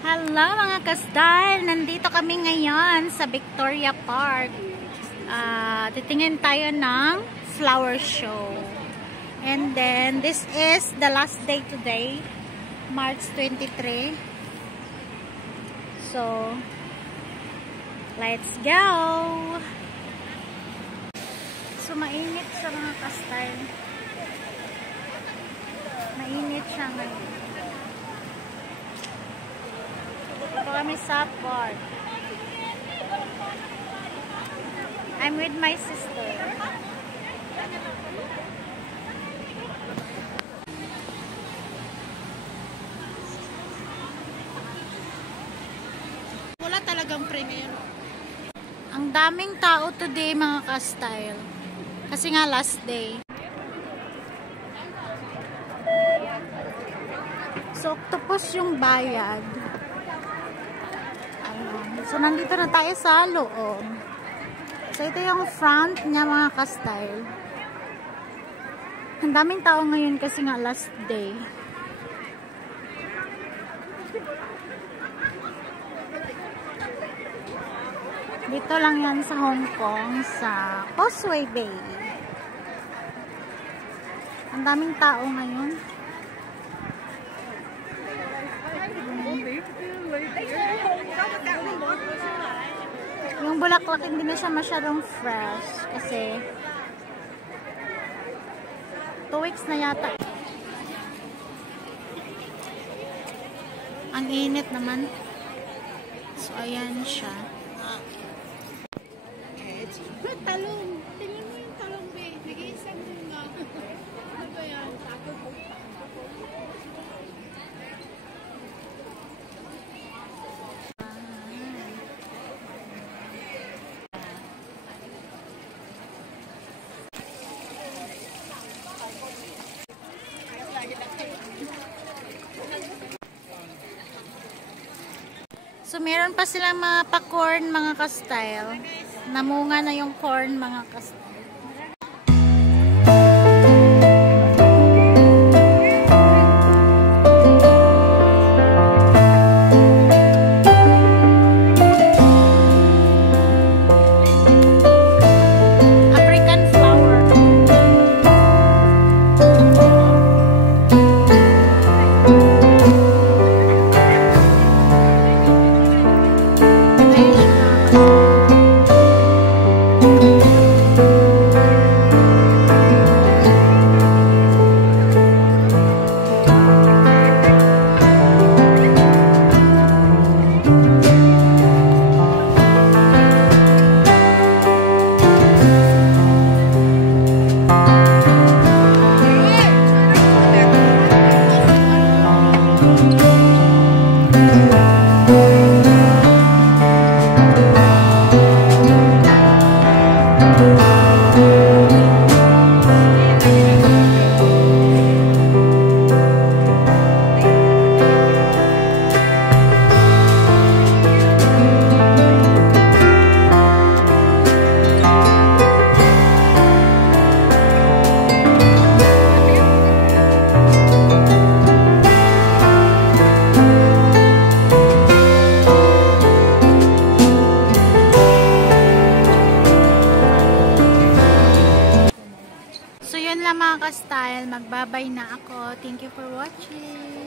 Hello mga ka-style! Nandito kami ngayon sa Victoria Park. Titingin tayo ng flower show. And then, this is the last day today, March 23. So, let's go! So, mainit siya mga ka-style. Mainit siya ngayon. Ito kami sa park. I'm with my sister. Wala talagang premiere. Ang daming tao today mga ka-style. Kasi nga last day. So, octopus yung bayad. So, nandito na tayo sa loob. So, ito yung front niya mga ka-style. Ang daming tao ngayon kasi nga last day. Dito lang yan sa Hong Kong, sa Causeway Bay. Ang daming tao ngayon. Yung bulaklak hindi na siya masyadong fresh kasi 2 weeks na yata. Ang init naman. So ayan siya. Talong. Tingnan mo yung talong, babe. Nag-iisang bunga. Ano ba yan? So meron pa silang mga pa-corn mga ka-style. Namunga na yung corn mga ka-style. Mga ka-style, magbabay na ako. Thank you for watching.